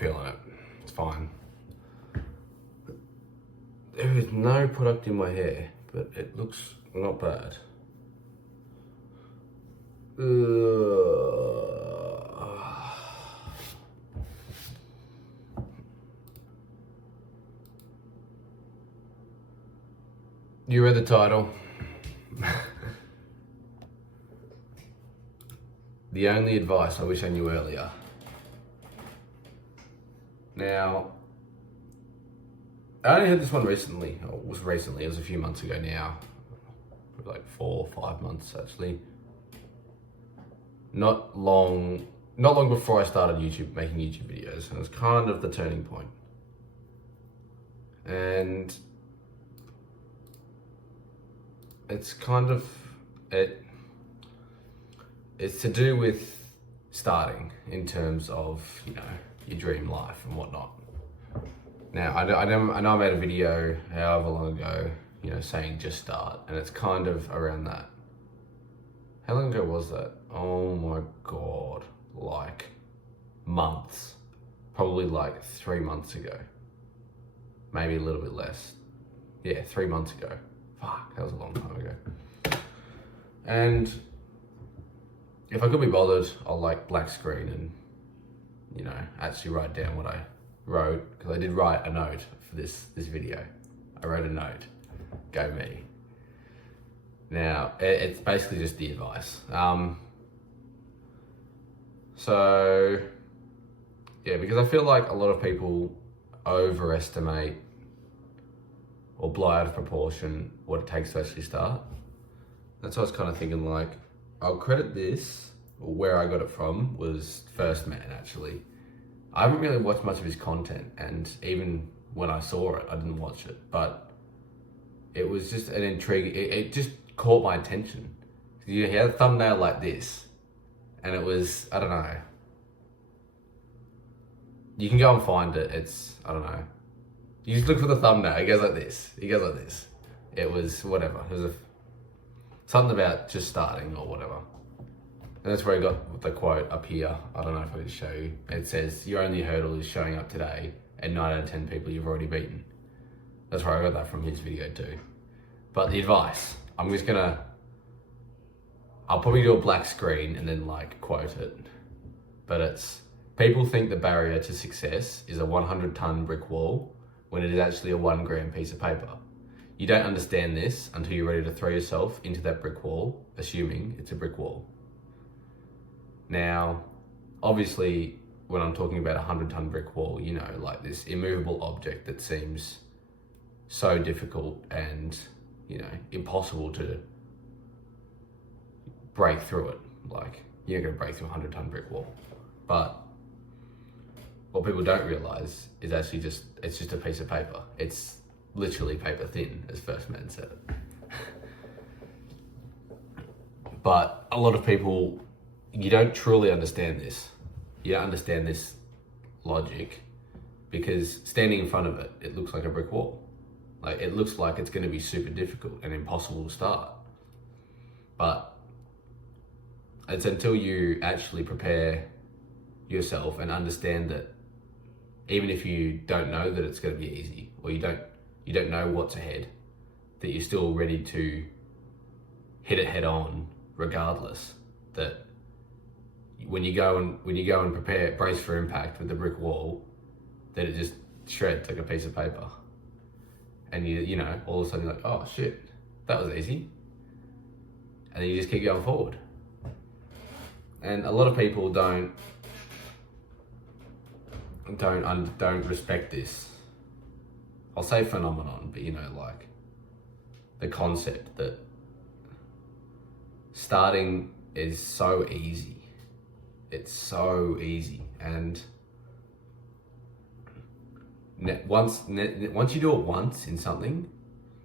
feeling it. It's fine. There is no product in my hair, but it looks not bad. You read the title. The only advice I wish I knew earlier. Now, I only heard this one recently. Or it was recently, it was a few months ago now. Like 4 or 5 months actually. Not long before I started making YouTube videos, and it was kind of the turning point. And it's kind of, it's to do with starting in terms of, you know, your dream life and whatnot. Now, I know I made a video however long ago, you know, saying just start, and it's kind of around that. How long ago was that? Oh my God, like months, probably like 3 months ago, maybe a little bit less. Yeah, 3 months ago. Fuck, that was a long time ago. And if I could be bothered, I'll like black screen and, you know, actually write down what I wrote, because I did write a note for this video. I wrote a note. Go me. Now, it's basically just the advice. So, yeah, because I feel like a lot of people overestimate or blow out of proportion what it takes to actually start. That's what I was kind of thinking, like, I'll credit this, or where I got it from, was FirstMan, actually. I haven't really watched much of his content, and even when I saw it, I didn't watch it, but it was just an intrigue. It just caught my attention. He had a thumbnail like this, and it was, I don't know. You can go and find it. It's, I don't know. You just look for the thumbnail. It goes like this. It was whatever. It was something about just starting or whatever. And that's where I got the quote up here. I don't know if I can show you. It says, your only hurdle is showing up today, and 9 out of 10 people you've already beaten. That's where I got that from his video too. But the advice, I'll probably do a black screen and then like quote it. But it's, people think the barrier to success is a 100-ton brick wall when it is actually a 1 gram piece of paper. You don't understand this until you're ready to throw yourself into that brick wall, assuming it's a brick wall. Now, obviously, when I'm talking about a 100-ton brick wall, you know, like this immovable object that seems so difficult and, you know, impossible to break through it. Like, you're not gonna break through a 100-ton brick wall. But what people don't realize is actually it's just a piece of paper. It's literally paper thin, as FirstMan said it. But a lot of people, you don't truly understand this. You don't understand this logic, because standing in front of it, it looks like a brick wall. Like, it looks like it's going to be super difficult and impossible to start. But it's until you actually prepare yourself and understand that even if you don't know that it's going to be easy, or you don't know what's ahead, that you're still ready to hit it head on regardless. That when you go and prepare, brace for impact with the brick wall, that it just shreds like a piece of paper. And you know, all of a sudden you're like, oh shit, that was easy. And then you just keep going forward. And a lot of people don't respect this. I'll say phenomenon, but you know, like the concept that starting is so easy. It's so easy, and once you do it once in something,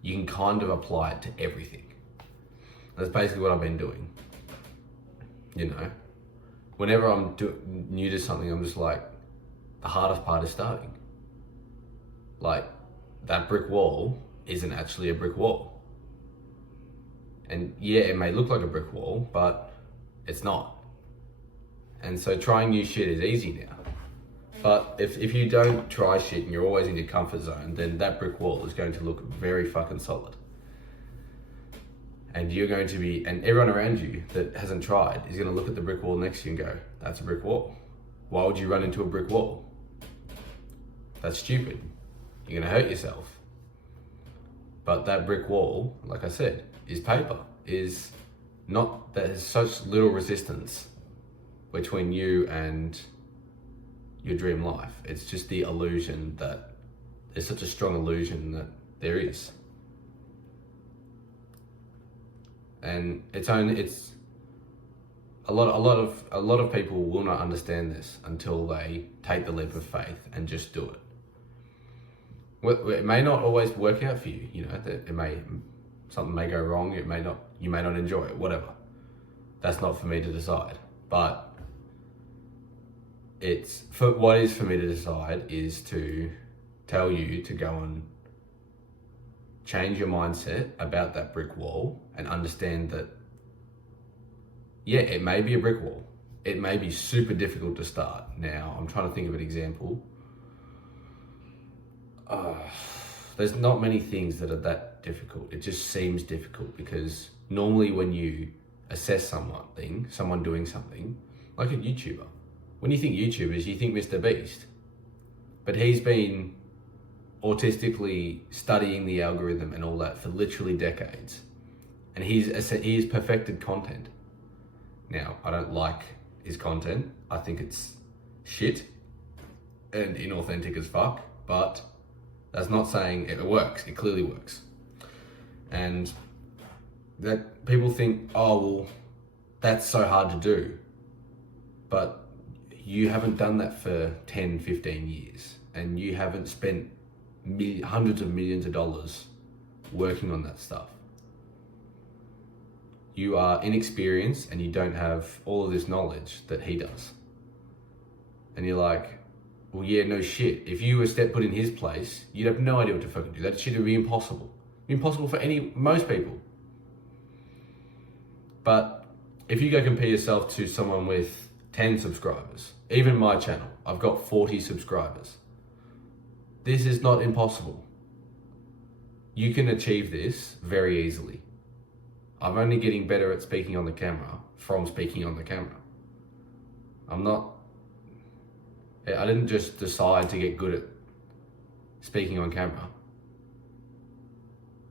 you can kind of apply it to everything. That's basically what I've been doing. You know, whenever I'm new to something, I'm just like, the hardest part is starting. Like, that brick wall isn't actually a brick wall. And yeah, it may look like a brick wall, but it's not. And so trying new shit is easy now. But if you don't try shit and you're always in your comfort zone, then that brick wall is going to look very fucking solid. And you're going to be, and everyone around you that hasn't tried is going to look at the brick wall next to you and go, that's a brick wall. Why would you run into a brick wall? That's stupid. You're going to hurt yourself. But that brick wall, like I said, is paper, is not, there's such little resistance between you and your dream life. It's just the illusion that, there's such a strong illusion that there is. And it's a lot of people will not understand this until they take the leap of faith and just do it. Well, it may not always work out for you, you know, something may go wrong, you may not enjoy it, whatever. That's not for me to decide. But what is for me to decide is to tell you to go and change your mindset about that brick wall and understand that, yeah, it may be a brick wall. It may be super difficult to start. Now, I'm trying to think of an example. There's not many things that are that difficult. It just seems difficult because normally when you assess someone doing something, like a YouTuber, when you think YouTubers, you think Mr. Beast. But he's been autistically studying the algorithm and all that for literally decades. And he's perfected content. Now, I don't like his content. I think it's shit and inauthentic as fuck, but that's not saying it works. It clearly works. And that people think, oh, well, that's so hard to do. But you haven't done that for 10, 15 years. And you haven't spent hundreds of millions of dollars working on that stuff. You are inexperienced and you don't have all of this knowledge that he does. And you're like, well, yeah, no shit. If you were put in his place, you'd have no idea what to fucking do. That shit would be impossible. Impossible for most people. But if you go compare yourself to someone with 10 subscribers, even my channel, I've got 40 subscribers. This is not impossible. You can achieve this very easily. I'm only getting better at speaking on the camera from speaking on the camera. I didn't just decide to get good at speaking on camera.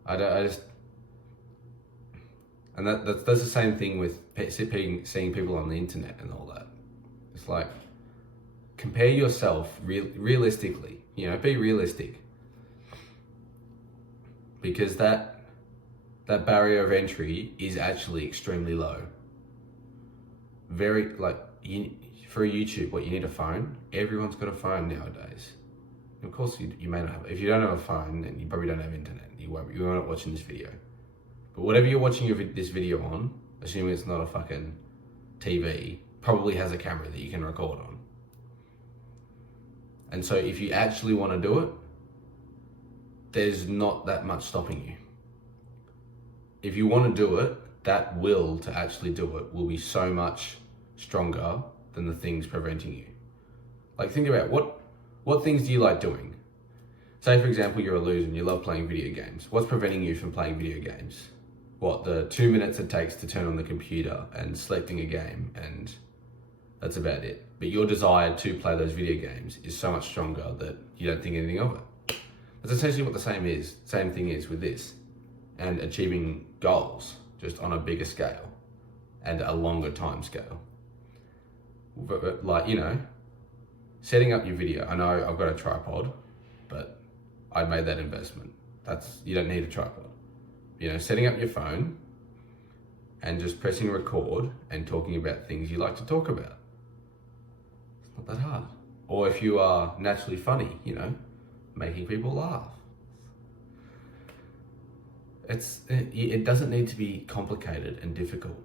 And that's the same thing with seeing people on the internet and all that. It's like, compare yourself realistically, you know, be realistic. Because that barrier of entry is actually extremely low. For YouTube, what you need a phone? Everyone's got a phone nowadays. Of course, you may not have. If you don't have a phone, then you probably don't have internet. You're not watching this video. But whatever you're watching this video on, assuming it's not a fucking TV, probably has a camera that you can record on. And so if you actually want to do it, there's not that much stopping you. If you want to do it, that will to actually do it will be so much stronger than the things preventing you. Like, think about what things do you like doing? Say, for example, you're a loser and you love playing video games. What's preventing you from playing video games? What, the 2 minutes it takes to turn on the computer and selecting a game, and that's about it. But your desire to play those video games is so much stronger that you don't think anything of it. That's essentially what the same thing is with this. And achieving goals, just on a bigger scale and a longer time scale. But like, you know, setting up your video. I know I've got a tripod, but I made that investment. You don't need a tripod. You know, setting up your phone and just pressing record and talking about things you like to talk about. It's not that hard. Or if you are naturally funny, you know, making people laugh. It doesn't need to be complicated and difficult.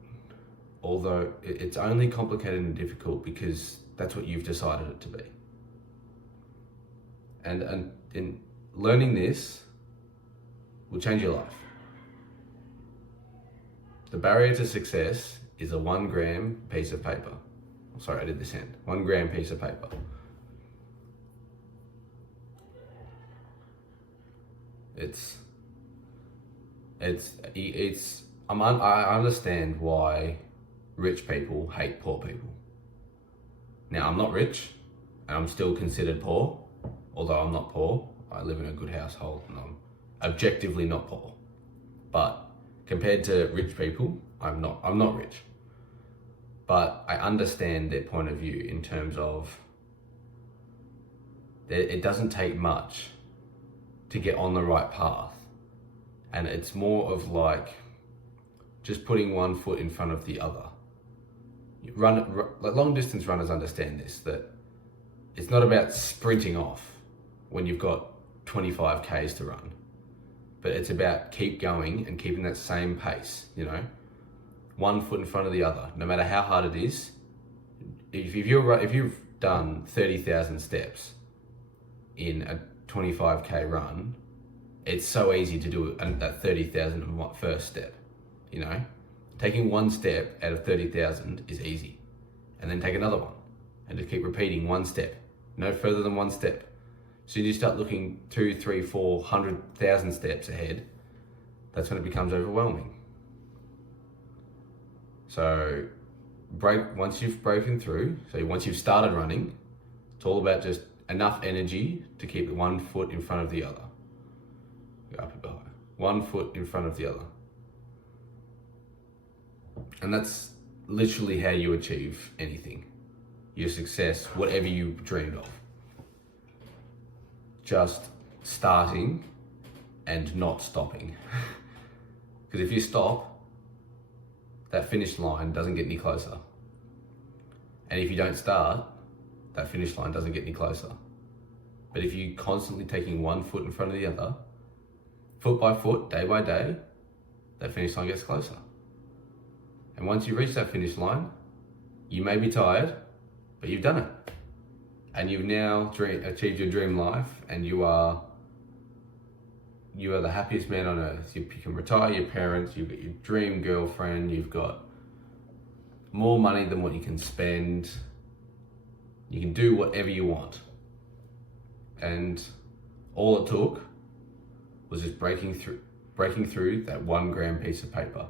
Although it's only complicated and difficult because that's what you've decided it to be. And in learning this will change your life. The barrier to success is a 1 gram piece of paper. Sorry, I did this hand. 1 gram piece of paper. It's I understand why rich people hate poor people. Now, I'm not rich, and I'm still considered poor, although I'm not poor. I live in a good household, and I'm objectively not poor. But compared to rich people, I'm not rich. But I understand their point of view in terms of it doesn't take much to get on the right path. And it's more of like just putting one foot in front of the other. Like long distance runners understand this, that it's not about sprinting off when you've got 25 Ks to run, but it's about keep going and keeping that same pace, you know, one foot in front of the other, no matter how hard it is. If you've done 30,000 steps in a 25K run, it's so easy to do that 30,000 first step, you know? Taking one step out of 30,000 is easy. And then take another one and just keep repeating one step, no further than one step. So you start looking 2, 3, 4, 100,000 steps ahead. That's when it becomes overwhelming. So once you've broken through, so once you've started running, it's all about just enough energy to keep one foot in front of the other. Go up a bit higher. One foot in front of the other. And that's literally how you achieve anything. Your success, whatever you dreamed of. Just starting and not stopping. Because if you stop, that finish line doesn't get any closer. And if you don't start, that finish line doesn't get any closer. But if you're constantly taking one foot in front of the other, foot by foot, day by day, that finish line gets closer. And once you reach that finish line, you may be tired, but you've done it. And you've now achieved your dream life, and you are the happiest man on earth. You can retire your parents, you've got your dream girlfriend, you've got more money than what you can spend. You can do whatever you want. And all it took was just breaking through that 1 gram piece of paper.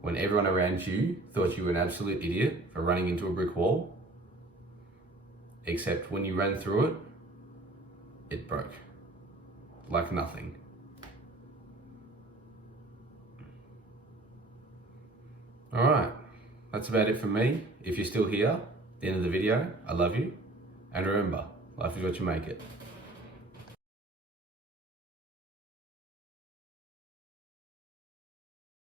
When everyone around you thought you were an absolute idiot for running into a brick wall, except when you ran through it, it broke. Like nothing. Alright, that's about it from me. If you're still here, at the end of the video, I love you. And remember, life is what you make it.